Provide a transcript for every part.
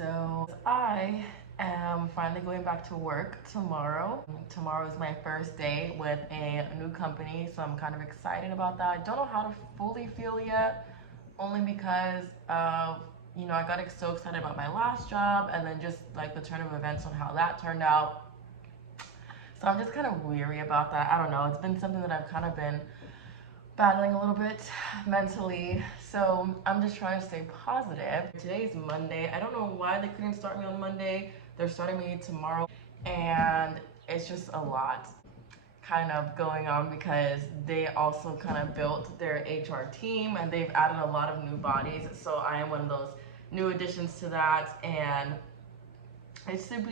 So I am finally going back to work tomorrow. Tomorrow is my first day with a new company, so I'm kind of excited about that. I don't know how to fully feel yet, only because of, I got so excited about my last job and then just like the turn of events on how that turned out. So I'm just kind of weary about that. I don't know. It's been something that I've kind of been battling a little bit mentally. So I'm just trying to stay positive. Today's Monday. I don't know why they couldn't start me on Monday. They're starting me tomorrow. And it's just a lot kind of going on because they also kind of built their HR team and they've added a lot of new bodies. So I am one of those new additions to that, and it should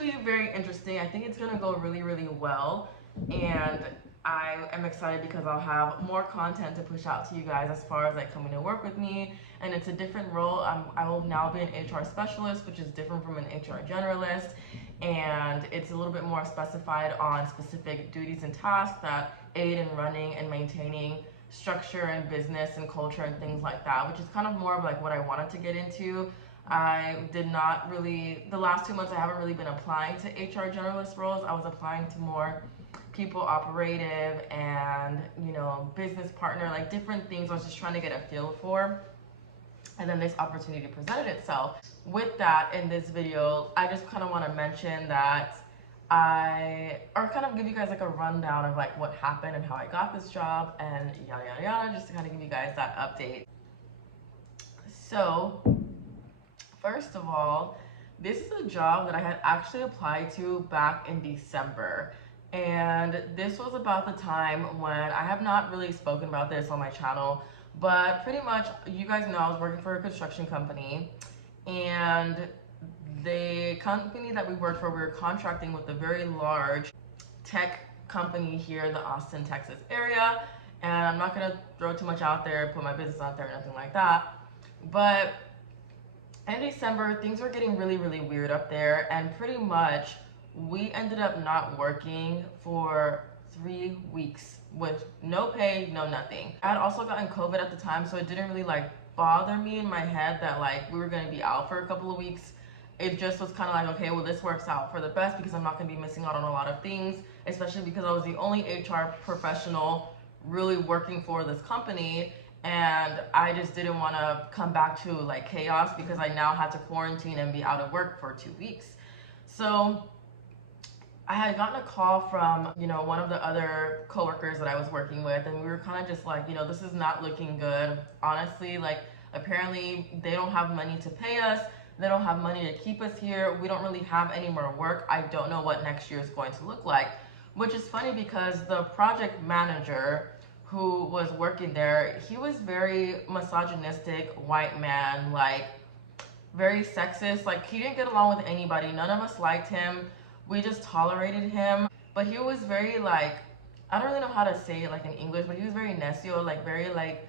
be very interesting. I think it's gonna go really, really well, and I am excited because I'll have more content to push out to you guys as far as like coming to work with me. And it's a different role. I will now be an HR specialist, which is different from an HR generalist, and it's a little bit more specified on specific duties and tasks that aid in running and maintaining structure and business and culture and things like that, which is kind of more of like what I wanted to get into. I did not really, the last 2 months I haven't really been applying to HR generalist roles. I was applying to more people operative and, business partner, like different things I was just trying to get a feel for. And then this opportunity presented itself. With that, in this video, I just kind of want to mention that or kind of give you guys like a rundown of like what happened and how I got this job and yada yada yada, just to kind of give you guys that update. So, first of all, this is a job that I had actually applied to back in December. And this was about the time when I have not really spoken about this on my channel, but pretty much you guys know I was working for a construction company, and the company that we worked for, we were contracting with a very large tech company here in the Austin, Texas area. And I'm not gonna throw too much out there, put my business out there, or nothing like that. But in December, things were getting really, really weird up there, and pretty much we ended up not working for 3 weeks with no pay, no nothing. I had also gotten COVID at the time, so it didn't really like bother me in my head that like we were gonna be out for a couple of weeks. It just was kind of like, okay, well, this works out for the best because I'm not gonna be missing out on a lot of things, especially because I was the only HR professional really working for this company, and I just didn't want to come back to like chaos because I now had to quarantine and be out of work for 2 weeks. So I had gotten a call from, one of the other coworkers that I was working with, and we were kind of just like, this is not looking good. Honestly, like apparently they don't have money to pay us. They don't have money to keep us here. We don't really have any more work. I don't know what next year is going to look like, which is funny because the project manager who was working there, he was very misogynistic, white man, like very sexist. Like he didn't get along with anybody. None of us liked him. We just tolerated him. But he was very like, I don't really know how to say it like in English, but he was very necio, like very like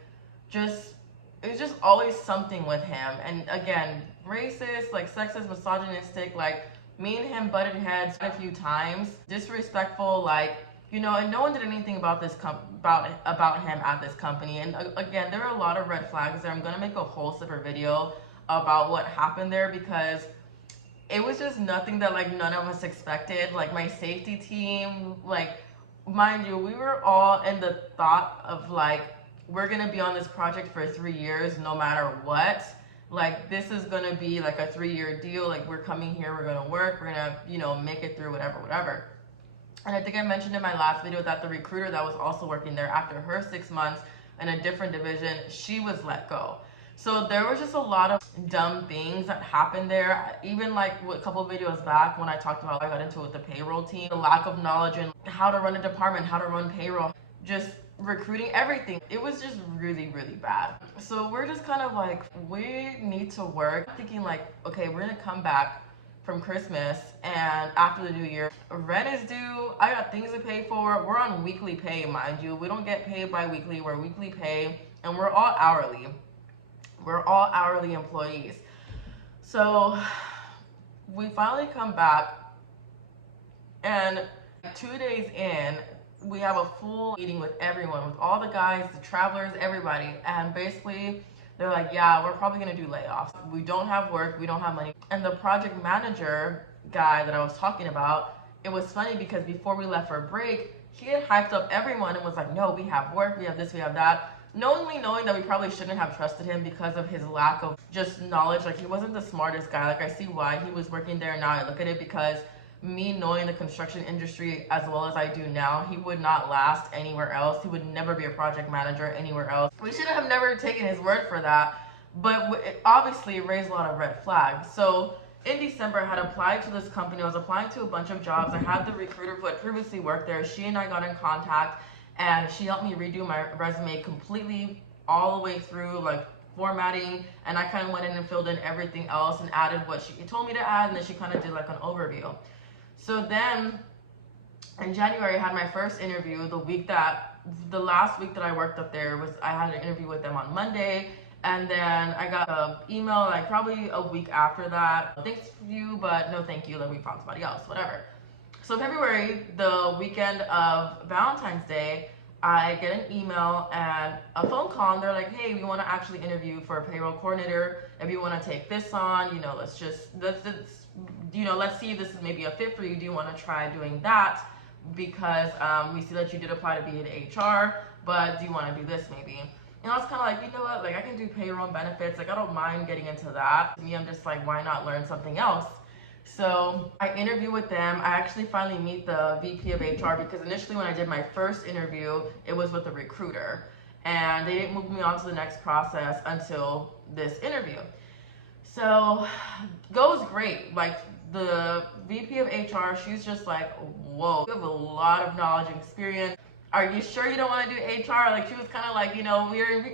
just, it was just always something with him. And again, racist, like sexist, misogynistic, like me and him butted heads a few times. Disrespectful, like, and no one did anything about this about him at this company. And again, there are a lot of red flags there. I'm gonna make a whole separate video about what happened there because it was just nothing that like none of us expected. Like my safety team, like mind you, we were all in the thought of like we're gonna be on this project for 3 years no matter what. Like this is gonna be like a 3-year deal. Like we're coming here, we're gonna work, we're gonna, make it through whatever. And I think I mentioned in my last video that the recruiter that was also working there after her 6 months in a different division, she was let go. So there was just a lot of dumb things that happened there. Even like a couple of videos back when I talked about I got into it with the payroll team, the lack of knowledge in how to run a department, how to run payroll, just recruiting, everything. It was just really, really bad. So we're just kind of like, we need to work. Thinking like, okay, we're gonna come back from Christmas and after the new year, rent is due, I got things to pay for. We're on weekly pay, mind you. We don't get paid bi-weekly, we're weekly pay, and we're all hourly. We're all hourly employees. So we finally come back, and 2 days in, we have a full meeting with everyone, with all the guys, the travelers, everybody. And basically, they're like, yeah, we're probably gonna do layoffs. We don't have work, we don't have money. And the project manager guy that I was talking about, it was funny because before we left for a break, he had hyped up everyone and was like, no, we have work, we have this, we have that. Knowing that we probably shouldn't have trusted him because of his lack of just knowledge. Like, he wasn't the smartest guy. Like, I see why he was working there now. I look at it because me knowing the construction industry as well as I do now, he would not last anywhere else. He would never be a project manager anywhere else. We should have never taken his word for that, but it obviously raised a lot of red flags. So in December, I had applied to this company. I was applying to a bunch of jobs. I had the recruiter who had previously worked there. She and I got in contact, and she helped me redo my resume completely all the way through, like formatting, and I kind of went in and filled in everything else and added what she told me to add, and then she kind of did like an overview. So then in January, I had my first interview. The last week that I worked up there was, I had an interview with them on Monday, and then I got an email like probably a week after that. Thanks for you, but no thank you, like we found somebody else, whatever. So February, the weekend of Valentine's Day, I get an email and a phone call, and they're like, hey, we want to actually interview for a payroll coordinator. If you want to take this on, let's see if this is maybe a fit for you. Do you want to try doing that? Because we see that you did apply to be in HR, but do you want to do this maybe? And I was kind of like, you know what, like I can do payroll and benefits. Like I don't mind getting into that. To me, I'm just like, why not learn something else? So I interview with them. I actually finally meet the VP of HR because initially when I did my first interview, it was with a recruiter. And they didn't move me on to the next process until this interview. So goes great. Like the VP of HR, she's just like, whoa, you have a lot of knowledge and experience. Are you sure you don't want to do HR? Like she was kind of like, we're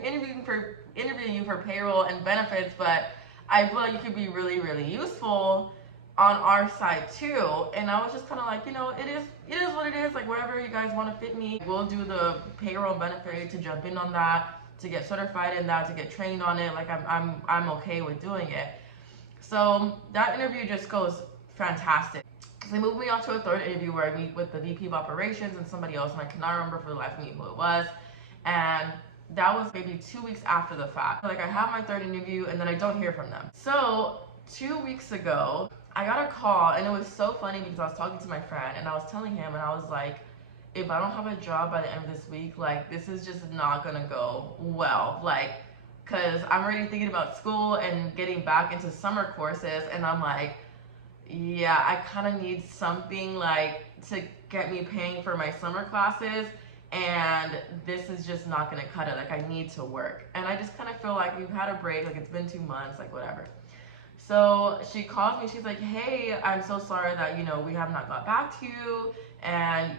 interviewing you for payroll and benefits, but I feel like you could be really, really useful on our side too. And I was just kind of like, it is what it is. Like wherever you guys want to fit me, we'll do the payroll benefit to jump in on that, to get certified in that, to get trained on it. Like I'm okay with doing it. So that interview just goes fantastic. So they moved me on to a third interview where I meet with the VP of operations and somebody else, and I cannot remember for the life of me who it was. And that was maybe 2 weeks after the fact. Like I have my third interview and then I don't hear from them. So 2 weeks ago, I got a call, and it was so funny because I was talking to my friend and I was telling him, and I was like, if I don't have a job by the end of this week, like this is just not gonna go well. Like, cause I'm already thinking about school and getting back into summer courses, and I'm like, yeah, I kind of need something like to get me paying for my summer classes, and this is just not gonna cut it. Like I need to work, and I just kind of feel like we've had a break, like it's been 2 months, like whatever. So she calls me, she's like, hey, I'm so sorry that, we have not got back to you, and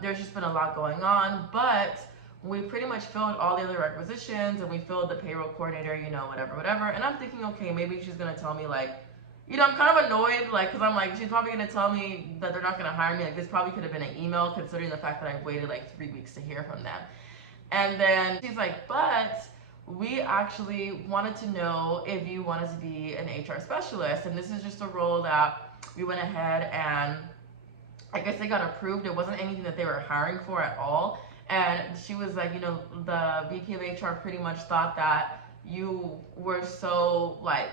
there's just been a lot going on, but we pretty much filled all the other requisitions, and we filled the payroll coordinator, whatever. And I'm thinking, okay, maybe she's gonna tell me like, I'm kind of annoyed, like, because I'm like, she's probably gonna tell me that they're not gonna hire me. Like, this probably could have been an email, considering the fact that I've waited like 3 weeks to hear from them. And then she's like, but we actually wanted to know if you wanted to be an HR specialist, and this is just a role that we went ahead and I guess they got approved. It wasn't anything that they were hiring for at all. And she was like, the VP of HR pretty much thought that you were so like,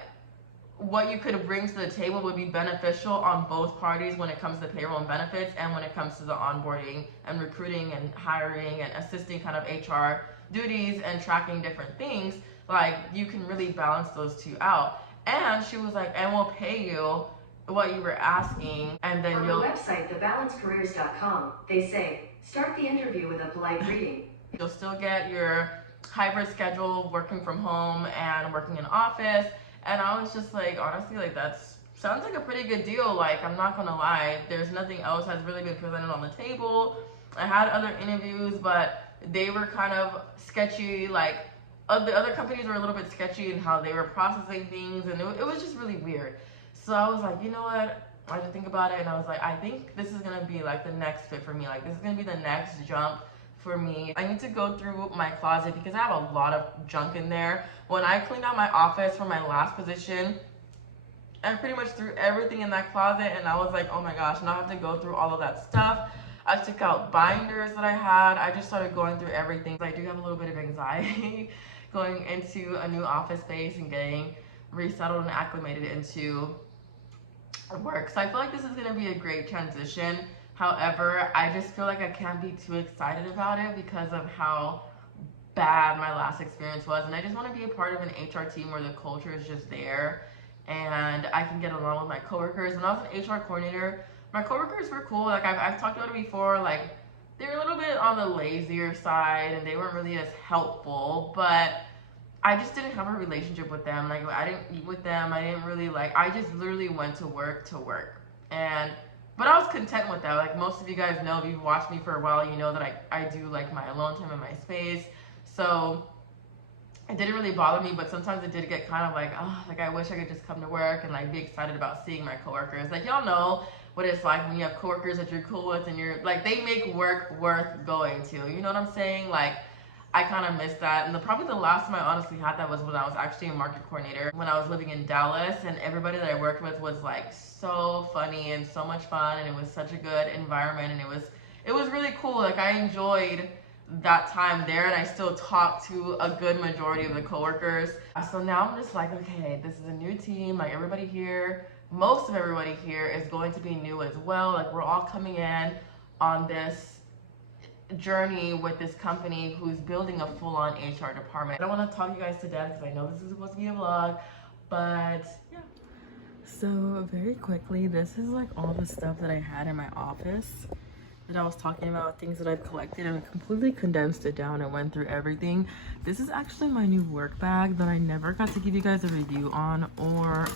what you could bring to the table would be beneficial on both parties when it comes to payroll and benefits, and when it comes to the onboarding and recruiting and hiring and assisting kind of HR duties and tracking different things. Like you can really balance those two out. And she was like, and we'll pay you what you were asking, and then on the website thebalancecareers.com, they say start the interview with a polite greeting. You'll still get your hybrid schedule, working from home and working in office. And I was just like, honestly, like that's sounds like a pretty good deal. Like I'm not gonna lie, there's nothing else that's really been presented on the table. I had other interviews, but they were kind of sketchy. Like the other companies were a little bit sketchy in how they were processing things, and it was just really weird. So I was like, you know what? I had to think about it, and I was like, I think this is gonna be like the next fit for me. Like this is gonna be the next jump for me. I need to go through my closet because I have a lot of junk in there. When I cleaned out my office for my last position, I pretty much threw everything in that closet, and I was like, oh my gosh, now I have to go through all of that stuff. I took out binders that I had. I just started going through everything. I do have a little bit of anxiety going into a new office space and getting resettled and acclimated into work. So I feel like this is going to be a great transition. However, I just feel like I can't be too excited about it because of how bad my last experience was. And I just want to be a part of an HR team where the culture is just there and I can get along with my coworkers. When I was an HR coordinator, my coworkers were cool. Like I've talked about it before, like they were a little bit on the lazier side and they weren't really as helpful, but I just didn't have a relationship with them. Like I didn't eat with them. I didn't really like. I just literally went to work, and but I was content with that. Like most of you guys know, if you've watched me for a while, you know that I do like my alone time and my space. So it didn't really bother me, but sometimes it did get kind of like, oh, like I wish I could just come to work and like be excited about seeing my coworkers. Like y'all know what it's like when you have coworkers that you're cool with and you're like they make work worth going to. You know what I'm saying? Like I kind of missed that. And probably the last time I honestly had that was when I was actually a market coordinator when I was living in Dallas, and everybody that I worked with was like so funny and so much fun, and it was such a good environment, and it was really cool. Like I enjoyed that time there, and I still talk to a good majority of the coworkers. So now I'm just like, okay, this is a new team. Like everybody here, most of everybody here is going to be new as well. Like we're all coming in on this journey with this company who's building a full-on HR department. I don't want to talk you guys to death because I know this is supposed to be a vlog, but yeah. So very quickly, this is like all the stuff that I had in my office that I was talking about, things that I've collected, and I completely condensed it down and went through everything. This is actually my new work bag that I never got to give you guys a review on or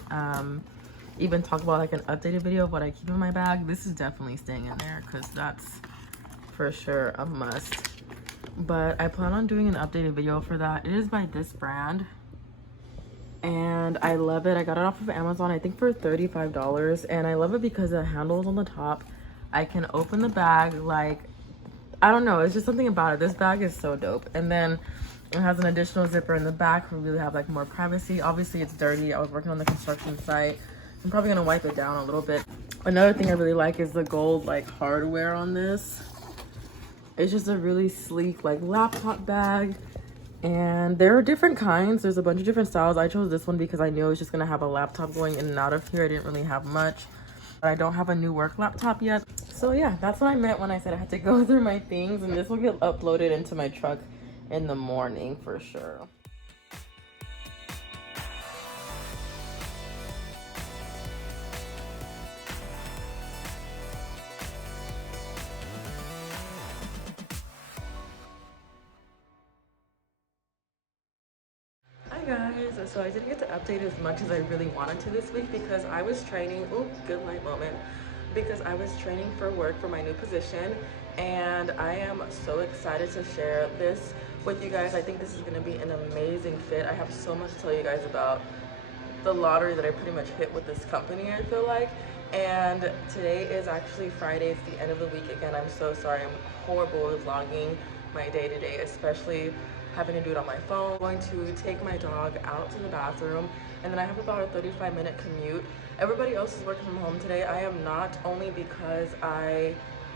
even talk about like an updated video of what I keep in my bag. This is definitely staying in there because that's for sure a must. But I plan on doing an updated video for that. It is by this brand and I love it. I got it off of Amazon, I think for $35, and I love it because the handle is on the top. I can open the bag, like I don't know, it's just something about it. This bag is so dope. And then it has an additional zipper in the back. We really have like more privacy. Obviously it's dirty. I was working on the construction site. I'm probably gonna wipe it down a little bit. Another thing I really like is the gold like hardware on this. It's just a really sleek like laptop bag, and there are different kinds. There's a bunch of different styles. I chose this one because I knew I was just gonna have a laptop going in and out of here. I didn't really have much. I don't have a new work laptop yet. So yeah, that's what I meant when I said I had to go through my things, and this will get uploaded into my truck in the morning for sure. Hi guys, so I didn't get to update as much as I really wanted to this week because I was training, good light moment, because I was training for work for my new position, and I am so excited to share this with you guys. I think this is going to be an amazing fit. I have so much to tell you guys about the lottery that I pretty much hit with this company, I feel like. And today is actually Friday. It's the end of the week again. I'm so sorry. I'm horrible at vlogging my day to day, especially having to do it on my phone. I'm going to take my dog out to the bathroom, and then I have about a 35-minute commute. Everybody else is working from home today. I am not, only because I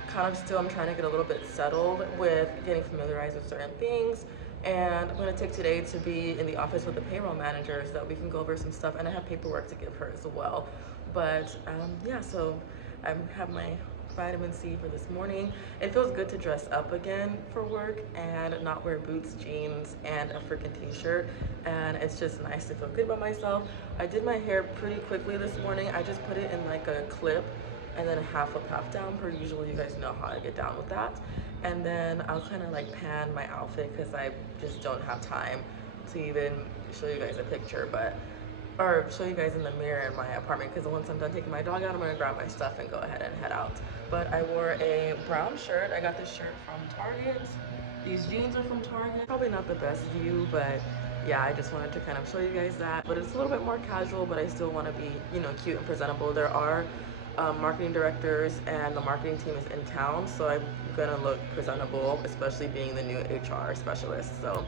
kind of still am trying to get a little bit settled with getting familiarized with certain things. And I'm gonna take today to be in the office with the payroll manager so that we can go over some stuff, and I have paperwork to give her as well. But yeah, so I have my vitamin C for this morning. It feels good to dress up again for work and not wear boots, jeans, and a freaking t-shirt, and it's just nice to feel good about myself. I did my hair pretty quickly this morning. I just put it in like a clip and then half up, half down per usual. You guys know how I get down with that. And then I'll kind of like pan my outfit because I just don't have time to even show you guys a picture, or show you guys in the mirror in my apartment, because once I'm done taking my dog out, I'm gonna grab my stuff and go ahead and head out. But I wore a brown shirt. I got this shirt from Target. These jeans are from Target. Probably not the best view, but yeah, I just wanted to kind of show you guys that. But it's a little bit more casual, but I still want to be, you know, cute and presentable. There are marketing directors and the marketing team is in town, so I'm gonna look presentable, especially being the new HR specialist. So